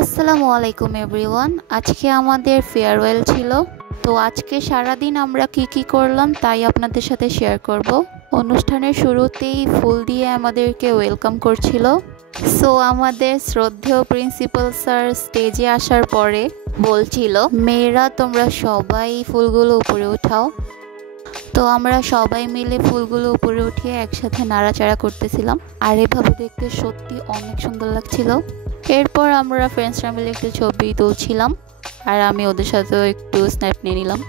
আসসালামু আলাইকুম এভরিওয়ান। আজকে আমাদের ফেয়ারওয়েল ছিল, তো আজকে সারাদিন আমরা কি করলাম তাই আপনাদের সাথে শেয়ার করব। অনুষ্ঠানের শুরুতেই ফুল দিয়ে আমাদেরকে ওয়েলকাম করছিল। সো আমাদের শ্রদ্ধেয় প্রিন্সিপাল স্যার স্টেজে আসার পরে বলছিল, মেয়েরা তোমরা সবাই ফুলগুলো উপরে উঠাও। তো আমরা সবাই মিলে ফুলগুলো উপরে উঠিয়ে একসাথে নাড়াচাড়া করতেছিলাম, আর এভাবে দেখতে সত্যি অনেক সুন্দর লাগছিল। এরপর আমরা ফ্রেন্ডসরা মিলে একটু ছবি তুলছিলাম, আর আমি ওদের সাথেও একটু স্ন্যাপ নিয়ে নিলাম।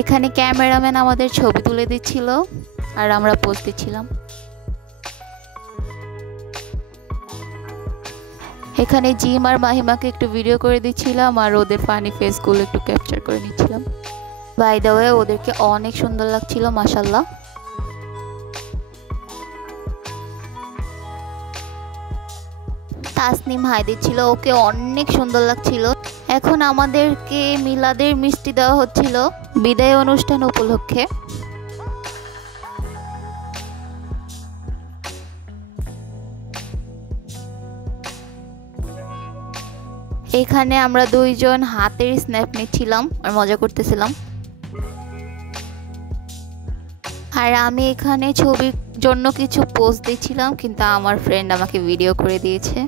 এখানে ক্যামেরাম্যান আমাদের ছবি তুলে দিচ্ছিল আর আমরা পোজ দিচ্ছিলাম। এখানে জিম আর মাহিমাকে একটু ভিডিও করে দিচ্ছিলাম আর ওদের ফানি ফেসগুলো একটু ক্যাপচার করে নিচ্ছিলাম। বাই দ্য ওয়ে ওদেরকে অনেক সুন্দর লাগছিল, মাশাআল্লাহ। তাসনিম হাই দিচ্ছিল, ওকে অনেক সুন্দর লাগছিল। এখন আমাদেরকে মিলাদের মিষ্টি দেওয়া হচ্ছিল বিদায় অনুষ্ঠান উপলক্ষে। এখানে আমরা দুইজন হাতের স্ন্যাপ নিচ্ছিলাম আর মজা করতেছিলাম। আর আমি এখানে ছবির জন্য কিছু পোস্ট দিচ্ছিলাম, কিন্তু আমার ফ্রেন্ড আমাকে ভিডিও করে দিয়েছে।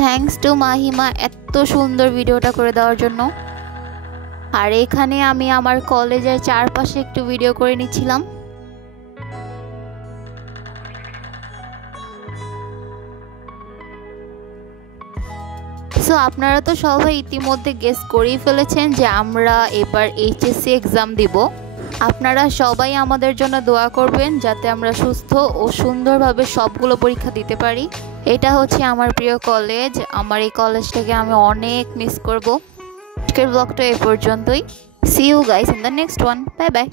থ্যাঙ্কস টু মাহিমা এত সুন্দর ভিডিওটা করে দেওয়ার জন্য। আর এখানে আমি আমার কলেজের চারপাশে একটু ভিডিও করে নিচ্ছিলাম। সো আপনারা তো সবাই ইতিমধ্যে গেস করেই ফেলেছেন যে আমরা এবার এইচএসসি এক্সাম দিব। আপনারা সবাই আমাদের জন্য দোয়া করবেন যাতে আমরা সুস্থ ও সুন্দরভাবে সবগুলো পরীক্ষা দিতে পারি। এটা হচ্ছে আমার প্রিয় কলেজ, আমার এই কলেজটাকে আমি অনেক মিস করব। আজকের ব্লগটা এই পর্যন্তই। See you guys in the next one. Bye by.